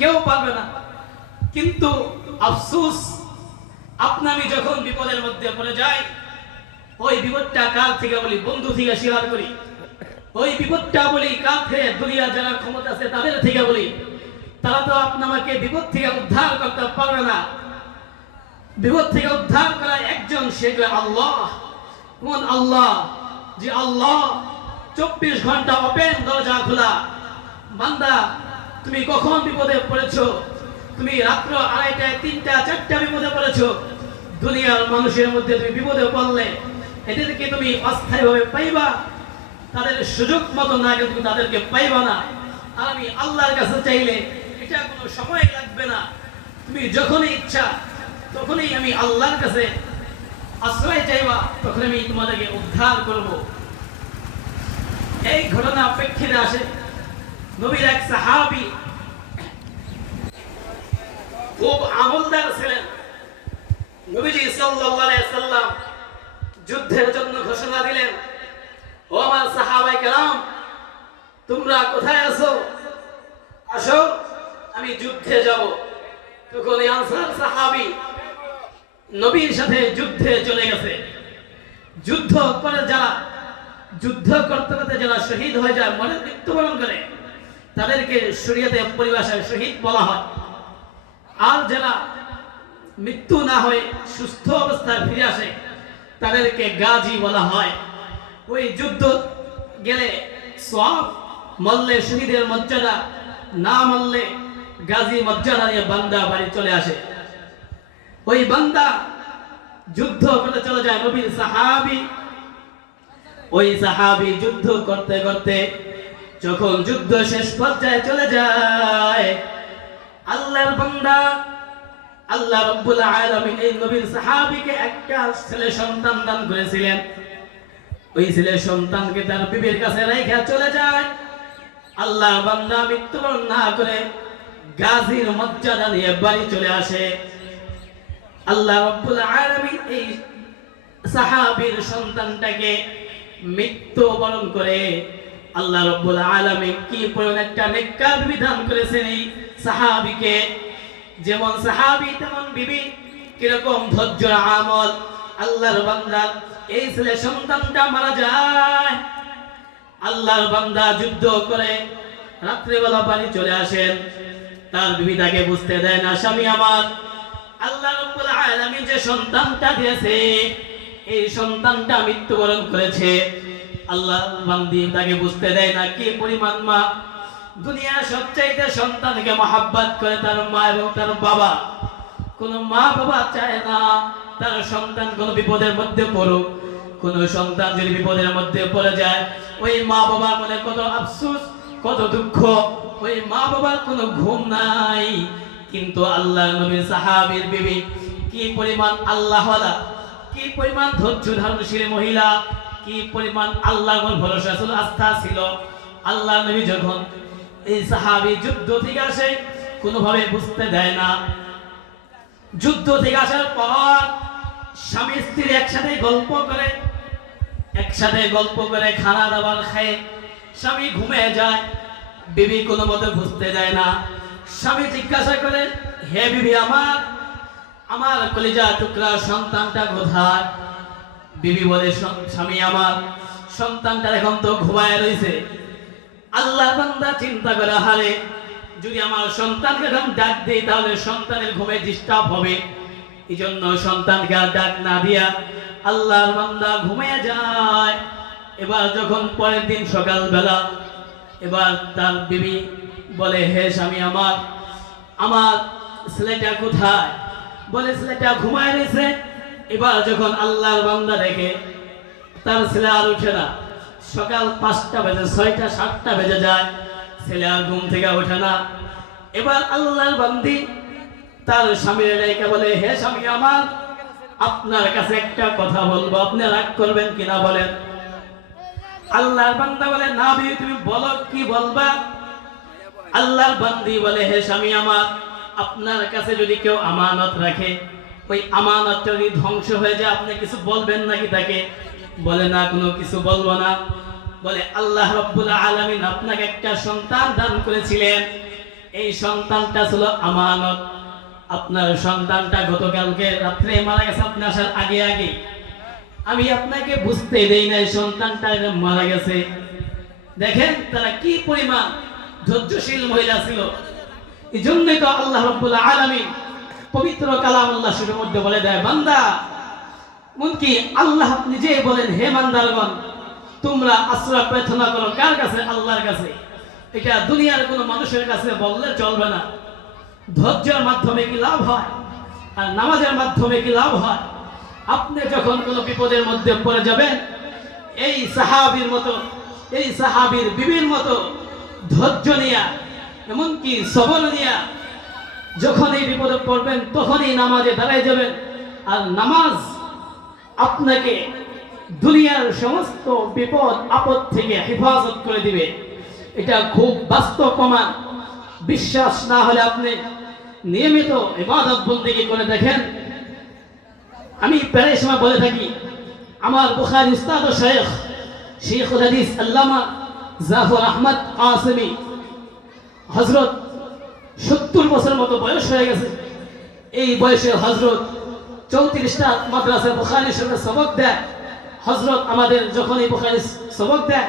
কেউ পারবে না। কিন্তু আফসোস, আপনি আমি যখন বিপদের মধ্যে পড়ে যাই, ওই বিপদটা কার থেকে বলি? বন্ধু থেকে শেয়ার করি। ওই বিপদটা বলি কার থেকে? দুনিয়া যারা ক্ষমতা আছে তাদের থেকে বলি। তারা তো আপনাকে বিপদ থেকে উদ্ধার করতে পারবে না। বিপদ থেকে উদ্ধার করা একজন, সে আল্লাহ। কোন আল্লাহ? যে আল্লাহ 24 ঘন্টা ওপেন, দরজা খোলা। বান্দা, তুমি কখন বিপদে পড়েছো? তুমি রাত্র 2:30, 3টা, 4টা বিপদে পড়েছো। দুনিয়ার মানুষের মধ্যে তুমি বিপদে পড়লে এদেরকে তুমি অস্থায়ীভাবে পাইবা, তাদের সুযোগ মতো না গেলে তুমি তাদেরকে পাইবা না। আর আমি আল্লাহর কাছে চাইলে এটা কোনো সময় লাগবে না। তুমি যখনই ইচ্ছা তখনই আমি আল্লাহর কাছে আশ্রয় চাইবা, তখন আমি তোমাদেরকে উদ্ধার করব। এই ঘটনা প্রেক্ষিতে আসে, নবীর এক সাহাবী খুব আমলদার ছিলেন। নবীজি সাল্লাল্লাহু আলাইহি সাল্লাম যুদ্ধের জন্য ঘোষণা দিলেন, ও আমার সাহাবায়ে কেরাম, তোমরা কোথায় আছো? আসো, আমি যুদ্ধে যাব। তখন আনসার সাহাবী নবীর সাথে যুদ্ধে চলে গেছে। যুদ্ধ করে যারা, যুদ্ধ করতে করতে যারা শহীদ হয়ে যায়, মৃত্যুবরণ করে, তাদেরকে শরীয়তে পরিভাষায় শহীদ বলা হয়। আর যারা মৃত্যু না হয়ে সুস্থ অবস্থায় ফিরে আসে, তাদেরকে গাজী বলা হয়। ওই যুদ্ধ গেলে সওয়াব, মরলে শহীদের মর্যাদা, না মরলে গাজী মর্যাদা নিয়ে বান্দা বাড়ি চলে আসে। ওই বান্দা যুদ্ধ করতে চলে যায়, নবীর সাহাবী। ওই সাহাবী যুদ্ধ করতে করতে যখন যুদ্ধ শেষ পর্যায়ে চলে যায়, আল্লাহর বান্দা, আল্লাহ রাব্বুল আলামিন এই নবীর সাহাবীকে একটা ছেলে সন্তান দান করেছিলেন। ওই ছেলে সন্তানকে তার বিবির কাছে রেখে চলে যায়। আল্লাহর বান্দা মৃত্যুবরণ না করে গাজীর মর্যাদা নিয়ে বাড়ি চলে আসে। আল্লাহ রাব্বুল আলামিন এই সাহাবীর সন্তানটাকে মৃত্যুবরণ করে আল্লাহ রাব্বুল আলামিন কি পরিমাণ একটা নেককার বিধান করেছেন এই সাহাবীকে। যেমন সাহাবী তেমন বিবি, কিরকম ধৈর্য আমল। আল্লাহর বান্দা এই ছেলে সন্তানটা মারা যায়, আল্লাহর বান্দা যুদ্ধ করে রাত্রিবেলা বাড়ি চলে আসেন। তার বিবি তাকে বুঝতে দেয় না, স্বামী আমার, আল্লাহ রাব্বুল আলামিন যে সন্তানটা দিয়েছে, এই সন্তানটা মৃত্যুবরণ করেছে। আল্লাহ বান্দি তাকে বুঝতে দেয় না কি পরিমাণ মা দুনিয়ার সবচাইতে সন্তানকে মহাব্বত করে তার মা এবং তার বাবা। কোন মা বাবা চায় না তার সন্তান কোন বিপদের মধ্যে পড়ুক। কোন সন্তান যদি বিপদের মধ্যে পড়ে যায়, ওই মা বাবার মনে কত আফসোস, কত দুঃখ। ওই মা বাবার কোনো ঘুম নাই। কিন্তু আল্লাহ নবীর সাহাবীর বিবি কি পরিমাণ আল্লাহওয়ালা, কি পরিমাণ ধৈর্য ধারণশীল মহিলা, কি পরিমাণ আল্লাহর ভরসা ছিল, আস্থা ছিল। আল্লাহ নবী যখন এই সাহাবী যুদ্ধ থেকে আসে, কোনোভাবে বুঝতে দেয় না। যুদ্ধ থেকে আসার পর স্বামী স্ত্রী একসাথে গল্প করে খানা দাবার খায়। স্বামী ঘুমিয়ে যায়, বিবি কোনো মতে বুঝতে দেয় না। স্বামী জিজ্ঞাসা করে, হে বিবি আমার, আমার কলিজা টুকরা সন্তানটা কোথায়? বিবি বলে, স্বামী আমার, সন্তানটা এখন তো ঘুমায় রয়েছে। আল্লাহর বান্দা চিন্তা করে, হারে, যদি আমার সন্তানকে এখন ডাক দেই তাহলে সন্তানের ঘুমে ডিস্টার্ব হবে। এই জন্য সন্তানকে আর ডাক না দিয়া আল্লাহর বান্দা ঘুমিয়ে যায়। এবার যখন পরের দিন সকালবেলা, এবার তার বিবি বলে, হে স্বামী আমার, আমার ছেলেটা কোথায়? বলে, ছেলেটা ঘুমায় রয়েছে। এবার যখন আল্লাহর বান্দা দেখে তার ছেলে আর উঠে না, সকাল 5টা বেজে, 6টা, 7টা বেজে যায়, ছেলে আর ঘুম থেকে ওঠে না। এবার আল্লাহর বান্দি তার স্বামীর রেখে বলে, হে স্বামী আমার, আপনার কাছে একটা কথা বলবো, আপনি রাগ করবেন কিনা বলেন। আল্লাহর বান্দা বলে, না বিবি, তুমি বলো, কি বলবা? আল্লাহর বান্দি বলে, হে স্বামী আমার, আপনার কাছে যদি কেউ আমানত রাখে, ওই আমানত যদি ধ্বংস হয়ে যায়, আপনি কিছু বলবেন নাকি তাকে? বলে, না, কোনো কিছু বলবো না। বলে, আল্লাহ রাব্বুল আলামিন আপনাকে একটা সন্তান দান করেছিলেন, এই সন্তানটা ছিল আমানত। আপনার সন্তানটা গতকালকে রাত্রে মারা গেছে, আপনি আসার আগে আগে। আমি আপনাকে বুঝতে দেই নাই সন্তানটা মারা গেছে। দেখেন তারা কি পরিমাণ ধৈর্যশীল মহিলা ছিল। এই জন্যই তো আল্লাহ রাব্বুল আলামিন পবিত্র কালামুল্লাহ শরীফের মধ্যে বলে দেয়, বান্দা এমনকি আল্লাহ নিজেই বলেন, হে বান্দারগণ তোমরা আশ্রয় প্রার্থনা করো কার কাছে? আল্লাহর কাছে। এটা দুনিয়ার কোনো মানুষের কাছে বললে চলবে না। ধৈর্যের মাধ্যমে কি লাভ হয়, আর নামাজের মাধ্যমে কি লাভ হয়? আপনি যখন কোনো বিপদের মধ্যে পড়ে যাবেন, এই সাহাবীর মতো, এই সাহাবীর বিবির মতো ধৈর্য নিয়া, এমনকি সবর নিয়া যখন এই বিপদে পড়বেন তখনই নামাজে দাঁড়ায় যাবেন। আর নামাজ আপনাকে দুনিয়ার সমস্ত বিপদ আপদ থেকে হেফাজত করে দিবে। এটা খুব বাস্তব প্রমাণ। বিশ্বাস না হলে আপনি নিয়মিত ইবাদত বন্দেগী করে দেখেন। আমি প্রায় সময় বলে থাকি, আমার বুখারী উস্তাদ ও শেখুল হাদিস আল্লামা জাফর আহমদ কাসেমি হযরত 70 বছর মতো বয়স হয়ে গেছে। এই বয়সে হযরত 34টা মাদ্রাসায় বুখারী শরীফের সবক দেয়। হযরত আমাদের যখন এই বুখারী সবক দেয়